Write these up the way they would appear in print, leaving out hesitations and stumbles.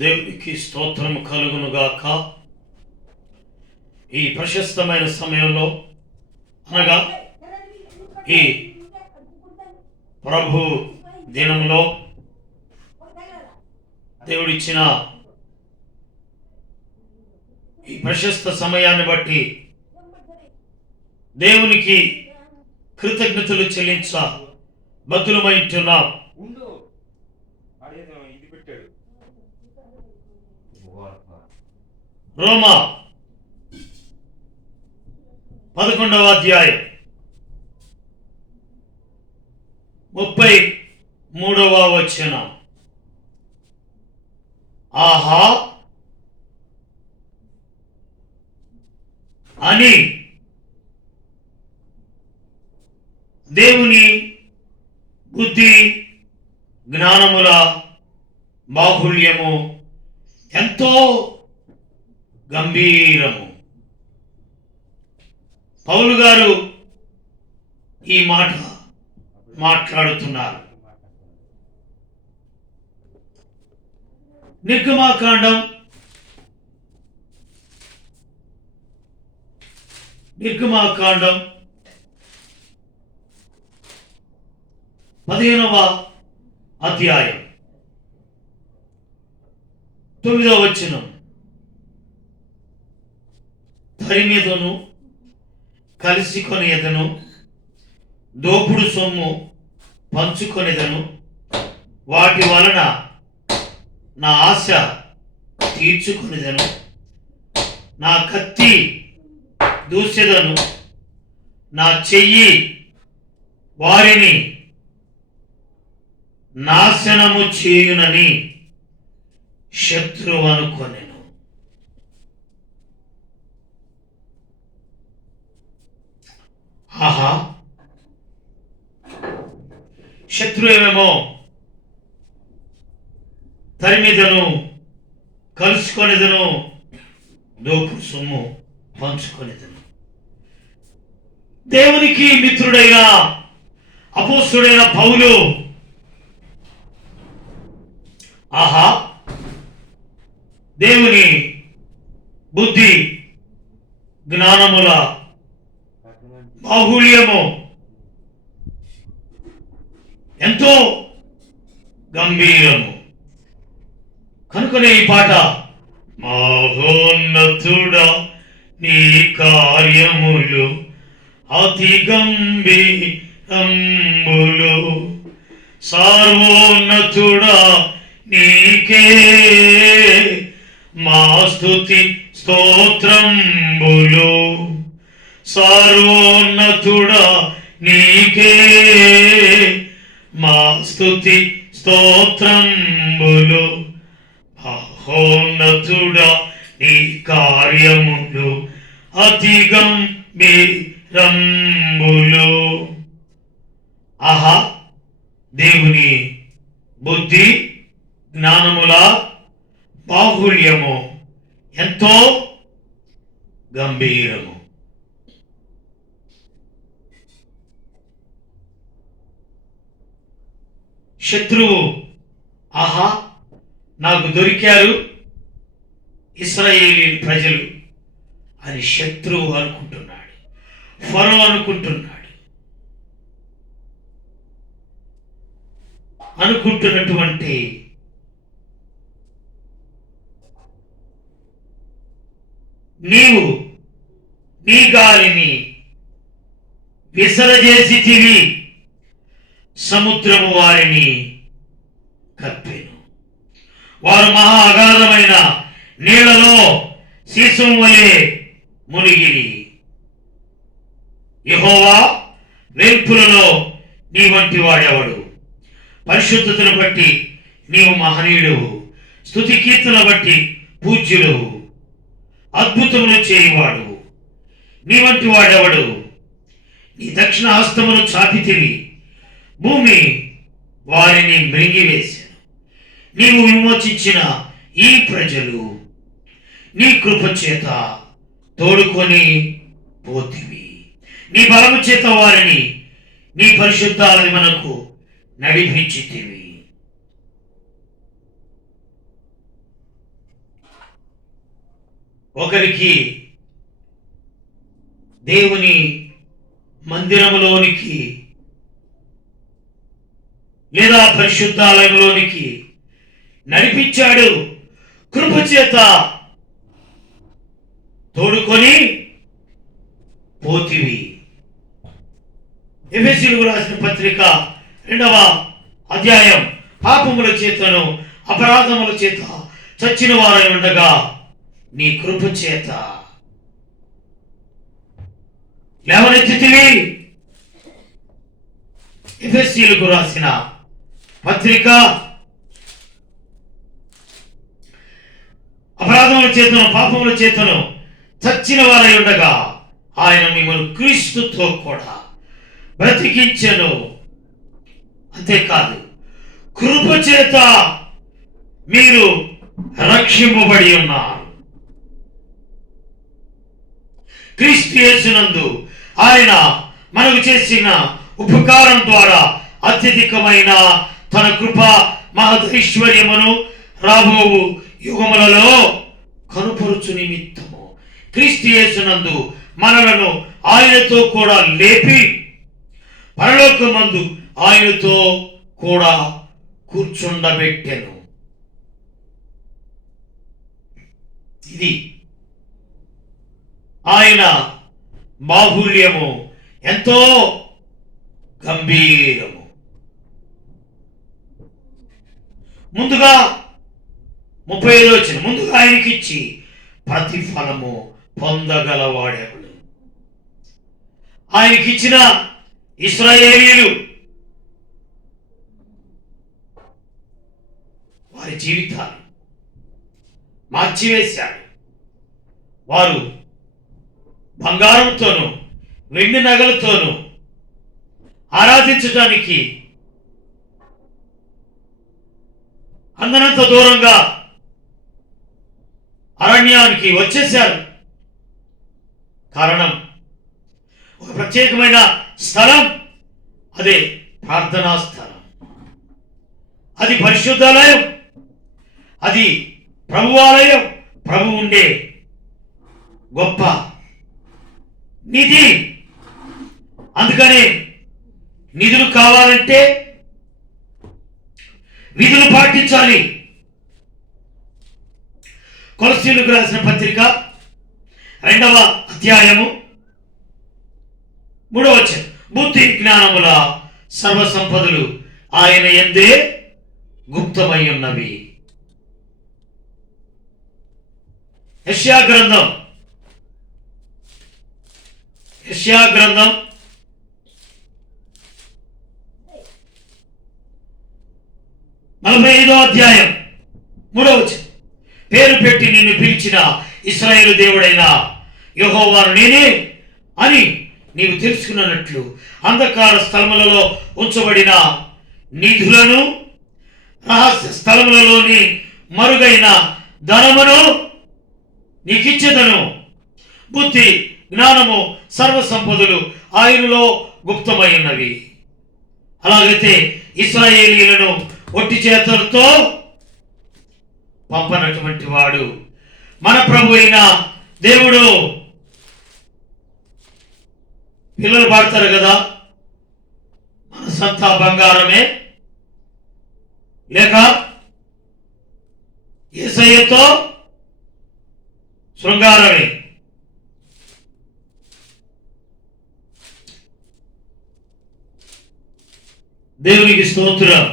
దేవునికి స్తోత్రము కలుగునుగాక. ఈ ప్రశస్తమైన సమయంలో అనగా ఈ ప్రభు దినంలో దేవుడిచ్చిన ఈ ప్రశస్త సమయాన్ని బట్టి దేవునికి కృతజ్ఞతలు చెల్లించ బద్దులమైంటున్నాం. రోమా 11వ అధ్యాయం 33వ వచనం. ఆహా అని దేవుని బుద్ధి జ్ఞానముల బాహుళ్యము ఎంతో గంభీరము. పౌలు గారు ఈ మాట మాట్లాడుతున్నారు. నిర్గమాకాండం 15వ అధ్యాయం 9వ వచనం. తరిమీదను కలిసి కొనేదను, దోపుడు సొమ్ము పంచుకొనేదను, వాటి వలన నా ఆశ తీర్చుకొనేదను, నా కత్తి దూసెదను, నా చెయ్యి వారిని నాశనము చేయునని శత్రువు అనుకొనెను. ఆహా, శత్రువేమో తరిమిదను, కలుసుకొనిదను, దోపుడు సొమ్ము పంచుకొనిదను. దేవునికి మిత్రుడైన అపోస్తుడైన పౌలు ఆహా దేవుని బుద్ధి జ్ఞానముల బాహుళ్యము ఎంతో గంభీరము. కనుకనే ఈ పాట, మహోన్నతుడా నీ కార్యములు అతి గంభీరంబులు, సర్వోన్నతుడా నీకే మా స్తుతి స్తోత్రంబులు, సర్వోన్నతుడా నీకే మా స్తుతి స్తోత్రంబులు, మహోన్నతుడా నీ కార్యములు అతి గంభీరంబులు. ఆహా, దేవుని బుద్ధి జ్ఞానముల బాహుళ్యము ఎంతో గంభీరము. శత్రువు ఆహా నాకు దొరికారు ఇశ్రాయేలీ ప్రజలు అని శత్రువు అనుకుంటున్నాడు, ఫరో అనుకుంటున్నాడు. అనుకుంటున్నటువంటి నీవు నీ గాలిని విసరజేసితివి, సముద్రము వారిని కప్పెను, వారు మహా అగాధమైన నీళ్లలో సీసం వలె మునిగిరి. యెహోవా వేల్పులలో నీ వంటి వాడెవడు? పరిశుద్ధతను బట్టి నీవు మహనీయుడువు, స్తుతి కీర్తన బట్టి పూజ్యుడువు, అద్భుతములు చేయువాడు నీ వంటి వాడెవడు? నీ దక్షిణ హస్తమును చాపితివి, భూమి వారిని మృంగివేశాను. నీవు విమోచించిన ఈ ప్రజలు నీ కృప చేత తోడుకొని పోతివి, నీ బలము చేత వారిని నీ పరిశుద్ధాలని మనకు నడిపించితివి. ఒకరికి దేవుని మందిరములోనికి లేదా పరిశుద్ధాలయంలోనికి నడిపించాడు. కృపచేత తోడుకొని పోతివి. ఎఫెసీయులకు రాసిన పత్రిక 2వ అధ్యాయం, పాపముల చేతను అపరాధముల చేత చచ్చిన వారై ఉండగా నీ కృప చేత లేవనెత్తితివి. ఎఫెసీయులకు రాసిన పత్రిక, అపరాధముల చేతను పాపముల చేతను చచ్చిన వారై ఉండగా ఆయన మిమ్మల్ని క్రీస్తుతో కూడా బ్రతికించెను. అంతేకాదు, కృప చేత మీరు రక్షింపబడి ఉన్నారు. క్రీస్తు యేసునందు ఆయన మనకు చేసిన ఉపకారం ద్వారా అత్యధికమైన తన కృప మహదైశ్వర్యమును రాబోవు యుగములలో కనుపరుచు నిమిత్తము క్రీస్తు యేసునందు మనలను ఆయనతో కూడా లేపి పరలోకమందు ఆయనతో కూడా కూర్చుండబెట్టెను. ఇది ఆయన బాహుల్యము ఎంతో గంభీరము. ముందుగా 35వ వచనం, ముందుగా ఆయనకిచ్చి ప్రతిఫలము పొందగలవాడెవడు. ఆయనకిచ్చిన ఇశ్రాయేలీయులు వారి జీవితాలు మార్చివేశాడు. వారు బంగారంతోనూ వెండి నగలతోనూ ఆరాధించడానికి అందనంత దూరంగా అరణ్యానికి వచ్చేశారు. కారణం, ఒక ప్రత్యేకమైన స్థలం, అదే ప్రార్థనా స్థలం, అది పరిశుద్ధాలయం, అది ప్రభువాలయం, ప్రభు ఉండే గొప్ప నిధి. అందుకనే నిధులు కావాలంటే విధులు పాటించాలి. కొలస్సీయులకు రాసిన పత్రిక 2వ అధ్యాయము 3వ వచనం, బుద్ధి జ్ఞానముల సర్వసంపదలు ఆయన యందే గుప్తమై ఉన్నవి. యెషయా గ్రంథం 45వ అధ్యాయం 3వ వచనం, పేరు పెట్టి నిన్ను పిలిచిన ఇశ్రాయేలు దేవుడైన యెహోవాను నేనే అని నీవు తెలుసుకున్నట్లు అంధకార స్థలములలో ఉంచబడిన నిధులను, రహస్య స్థలములలోని మరుగైన ధనమును నీకిచ్చేదను. బుద్ధి జ్ఞానము సర్వసంపదలు ఆయనలో గుప్తమై ఉన్నవి. అలాగైతే ఇశ్రాయేలీయులను ఒట్టి చేతులతో పంపనటువంటి వాడు మన ప్రభు అయిన దేవుడు. పిల్లలు పాడతారు కదా, మనసంతా బంగారమే లేక యేసయ్యతో శృంగారమే. దేవునికి స్తోత్రం.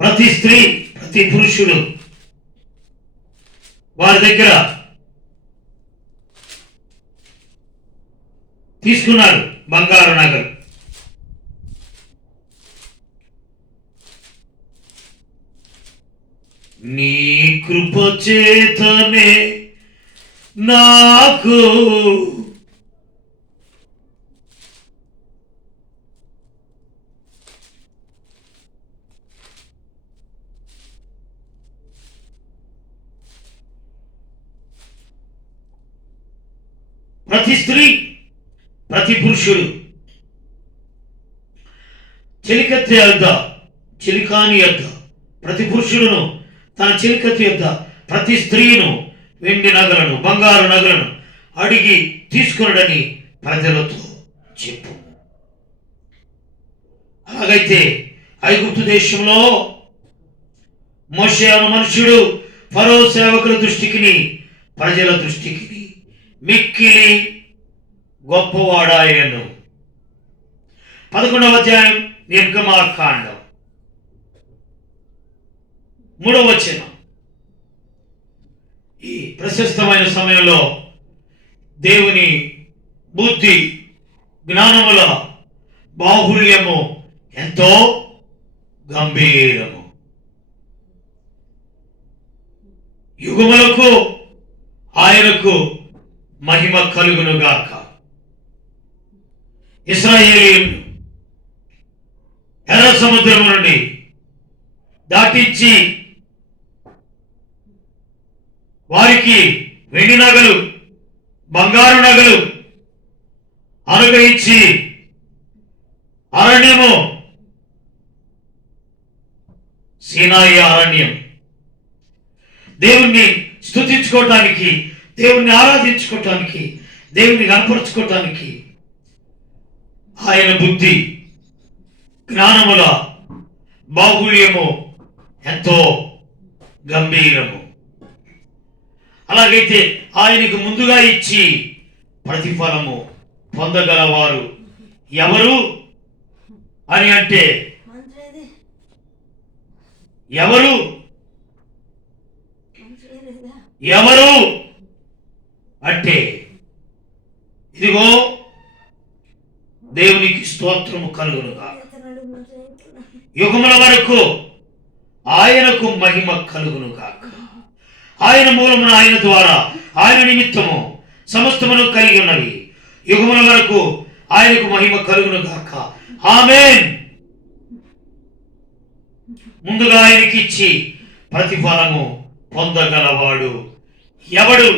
ప్రతి స్త్రీ, ప్రతి పురుషుడు వారి దగ్గర తీసుకున్నారు బంగారు నగలు. నీ కృప చేతనే నాకు ప్రతి స్త్రీ, ప్రతి పురుషుడు చెలికత్తె యొద్ద, చెలికాని యొద్ద ప్రతి పురుషుడును తన చిలికత్తు యొక్క ప్రతి స్త్రీను వెండి నగలను బంగారు నగలను అడిగి తీసుకునడని ప్రజలతో చెప్పు. అలాగైతే ఐగుప్తు దేశంలో మోషే అను మనుషుడు ఫరో సేవకుల దృష్టికి ప్రజల దృష్టికి మిక్కిలి గొప్పవాడాయను. 11వ అధ్యాయం నిర్గమాకాండం 3వ వచనం. ఈ ప్రశస్తమైన సమయంలో దేవుని బుద్ధి జ్ఞానముల బాహుళ్యము ఎంతో గంభీరము. యుగములకు ఆయనకు మహిమ కలుగునుగాక. ఇశ్రాయేలీయులు ఎర్ర సముద్రం నుండి దాటించి వారికి వెండి నగలు బంగారు నగలు అనుగ్రహించి అరణ్యము సీనాయి అరణ్యం దేవుణ్ణి స్తుతించుకోవటానికి, దేవుణ్ణి ఆరాధించుకోవటానికి, దేవుణ్ణి కనపరుచుకోవటానికి ఆయన బుద్ధి జ్ఞానముల బాహుళ్యము ఎంతో గంభీరము. అలాగైతే ఆయనకు ముందుగా ఇచ్చి ప్రతిఫలము పొందగలవారు ఎవరు అని అంటే ఎవరు ఎవరు అంటే ఇదిగో దేవునికి స్తోత్రము కలుగునుగా. యుగముల వరకు ఆయనకు మహిమ కలుగునుగాక. ఆయన మూలమున ఆయన ద్వారా ఆయన నిమిత్తము సమస్తమును కలిగి ఉన్నవి. యుగముల వరకు ఆయనకు మహిమ కలుగునుగాక. ఆమేన్. ముందుగా ఆయనకి ఇచ్చి ప్రతిఫలము పొందగలవాడు ఎవడు?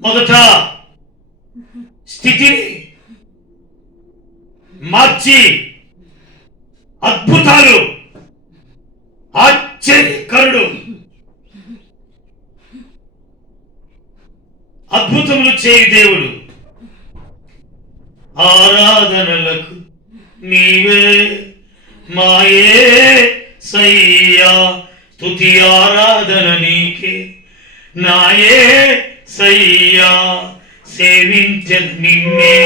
మొదట స్థితిని మార్చి అద్భుతాలు ఆశ్చర్యకరుడు అద్భుతములు చేయి దేవుడు. ఆరాధనలకు నీవే మాయే సయ్యా, స్తుతి ఆరాధన నీకే నాయే సయ్యా. సేవించ నిన్నే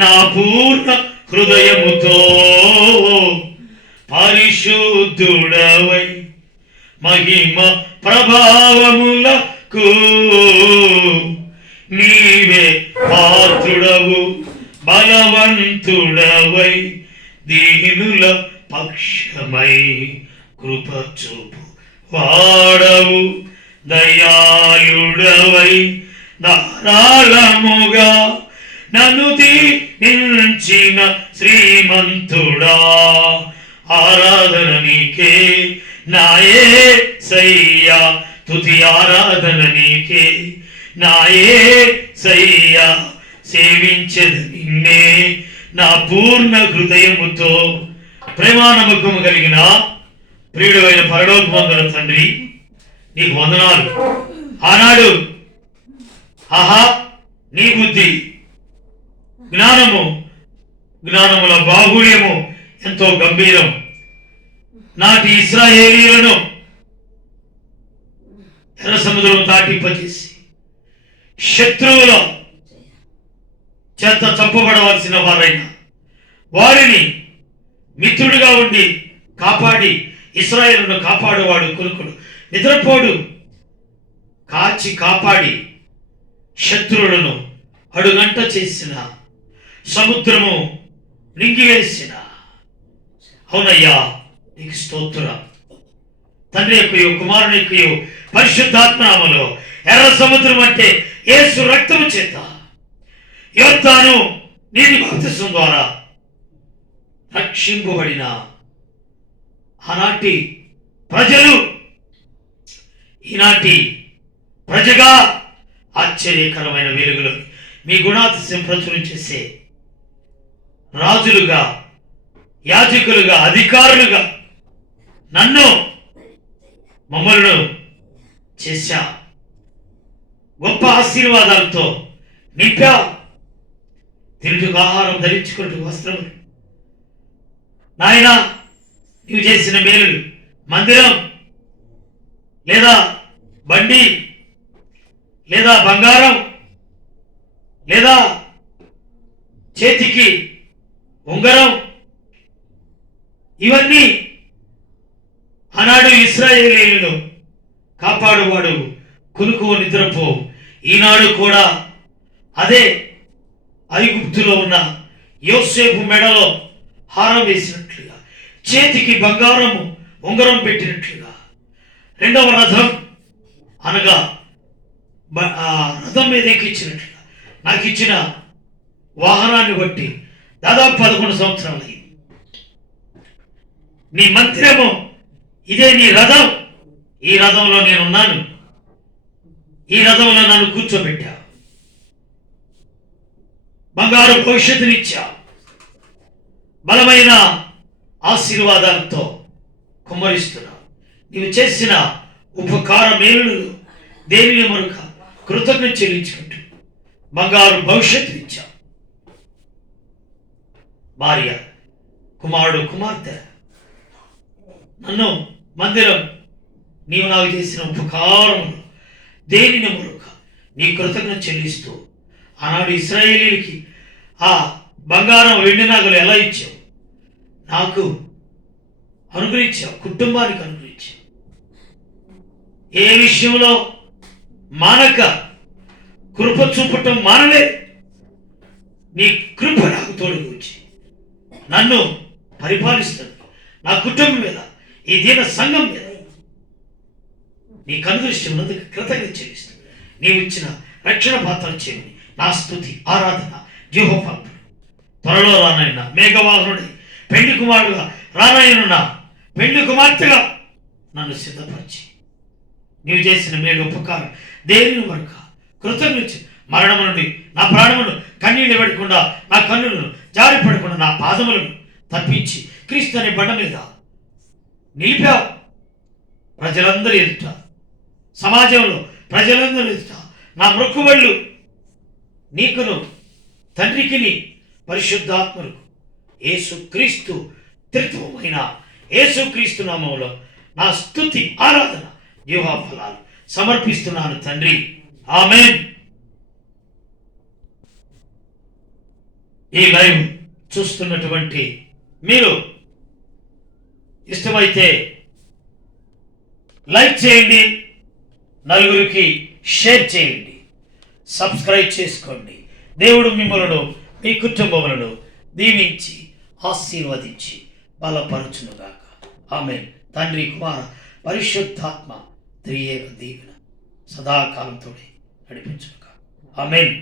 నా పూర్ణ హృదయముతో, పరిశుద్ధుడవై మహిమ ప్రభావములకు నీవే పాత్రుడవు, బలవంతుడవై దీనుల పక్షమై కృప చూపు వాడవు, దయాళుడవై ధారాళముగా నన్ను దీవించిన శ్రీమంతుడా. ఆరాధన నీకే నాయే సయ్యా, స్తుతి ఆరాధన నీకే నాయే సయ్యా. సేవించదు నిన్నే నా పూర్ణ హృదయముతో. ప్రేమానమ్మకము కలిగిన ప్రియుడైన పరలోకమందున తండ్రి, నీకు వందనాలు. ఆనాడు ఆహా నీ బుద్ధి జ్ఞానముల బాహుళ్యము ఎంతో గంభీరం. నాటి ఇశ్రాయేలీయులను ఎర్ర సముద్రం దాటింపజేసి శత్రువుల చేత చంపబడవలసిన వారైన వారిని మిత్రుడిగా ఉండి కాపాడి ఇశ్రాయేలును కాపాడువాడు కొనుక్కుడు నిద్రపోడు కాచి కాపాడి శత్రువులను అడుగంట చేసిన సముద్రము నింగివేసిన అవునయ్యా నీకు స్తోత్రం. తండ్రి యొక్క కుమారుని యొక్క పరిశుద్ధాత్మనామములో ఎర్ర సముద్రం అంటే యేసు రక్తము చేత యోర్దాను నీటి బాప్తిస్మం ద్వారా రక్షింపబడిన ఆనాటి ప్రజలు ఈనాటి ప్రజగా ఆశ్చర్యకరమైన వెలుగులో మీ గుణాతిశయం ప్రచురం చేసే రాజులుగా యాజకులుగా, అధికారులుగా నన్ను మమ్మల్ని చేశా. గొప్ప ఆశీర్వాదాలతో నింపా. తిరుగుగా ఆహారం, ధరించుకున్నట్టు వస్త్రములు. నాయన, నీవు చేసిన మేలులు, మందిరం లేదా బండి లేదా బంగారం లేదా చేతికి ఉంగరం, ఇవన్నీ ఆనాడు ఇశ్రాయేలీయులను కాపాడువాడు కునుకు నిద్రపో. ఈనాడు కూడా అదే ఐగుప్తులో ఉన్న యోసేపు మెడలో హారం వేసినట్లుగా, చేతికి బంగారము ఉంగరం పెట్టినట్లుగా, రెండవ రథం అనగా రథం మీద ఎక్కించినట్లుగా నాకు ఇచ్చిన వాహనాన్ని బట్టి దాదాపు 11 సంవత్సరాలు అయింది. నీ మందిరము ఇదే, నీ రథం. ఈ రథంలో నేనున్నాను. ఈ రథంలో నన్ను కూర్చోబెట్టా. బంగారు భవిష్యత్తునిచ్చా. బలమైన ఆశీర్వాదాలతో కుమ్మరిస్తున్నా. నీవు చేసిన ఉపకార మేలులు దేనిని మరొక కృతజ్ఞత చెల్లించుకుంటూ బంగారు భవిష్యత్తునిచ్చా. భార్య, కుమారుడు, కుమార్తె, నన్ను మందిరం, నీవు నాకు చేసిన ఉపకారములు దేనిని మరొక నీ కృతజ్ఞత చెల్లిస్తూ ఆనాడు ఇశ్రాయేలీయులకి ఆ బంగారం, వెండి నగలు ఎలా ఇచ్చావు, నాకు అనుగ్రహించావు, కుటుంబానికి అనుగ్రహించావు. ఏ విషయంలో మానక కృప చూపటం మానలేదు. నీ కృప నాకు తోడుగా వచ్చి నన్ను పరిపాలిస్తుంది. నా కుటుంబం మీద, ఈ దీన సంఘం మీద నీ కనుదృష్టి ఉన్నందుకు కృతజ్ఞత చెల్లిస్తుంది. నీవు ఇచ్చిన రక్షణ పాత్రలు చేయమని నా స్తుతి, ఆరాధన యెహోవా. త్వరలో రానైనా మేఘవాహనుడి పెండ్లి కుమారుడుగా రానైనా పెండ్లి కుమార్తెగా నన్ను సిద్ధపరిచి నీవు చేసిన మేలు ఉపకారం దేనిని మరొక కృతజ్ఞత, మరణం నుండి నా ప్రాణమును కన్నీళ్ళు పెడకుండా, నా కన్నులను జారిపడకుండా, నా పాదములను తప్పించి క్రీస్తు అనే బండ మీద నిలిపావు. ప్రజలందరూ ఎదుట, సమాజంలో ప్రజలందరూ ఎదుట నా మొక్కుబళ్ళు నీకును, తండ్రికిని, పరిశుద్ధాత్మకు, యేసుక్రీస్తు త్రిత్వమైన యేసుక్రీస్తు నామములో నా స్తుతి, ఆరాధన, యెహోవా ఫలాలు సమర్పిస్తున్నాను తండ్రి. ఆమేన్. ఈ లైవ్ చూస్తున్నటువంటి మీరు ఇష్టమైతే లైక్ చేయండి, నలుగురికి షేర్ చేయండి, సబ్స్క్రైబ్ చేసుకోండి. దేవుడు మిమ్మలను, మీ కుటుంబములను దీవించి ఆశీర్వదించి బలపరచునుగాక. ఆమేన్. తండ్రి, కుమార, పరిశుద్ధాత్మ త్రియేక దీవెన సదాకాలంతో నడిపించునుగాక. ఆమేన్.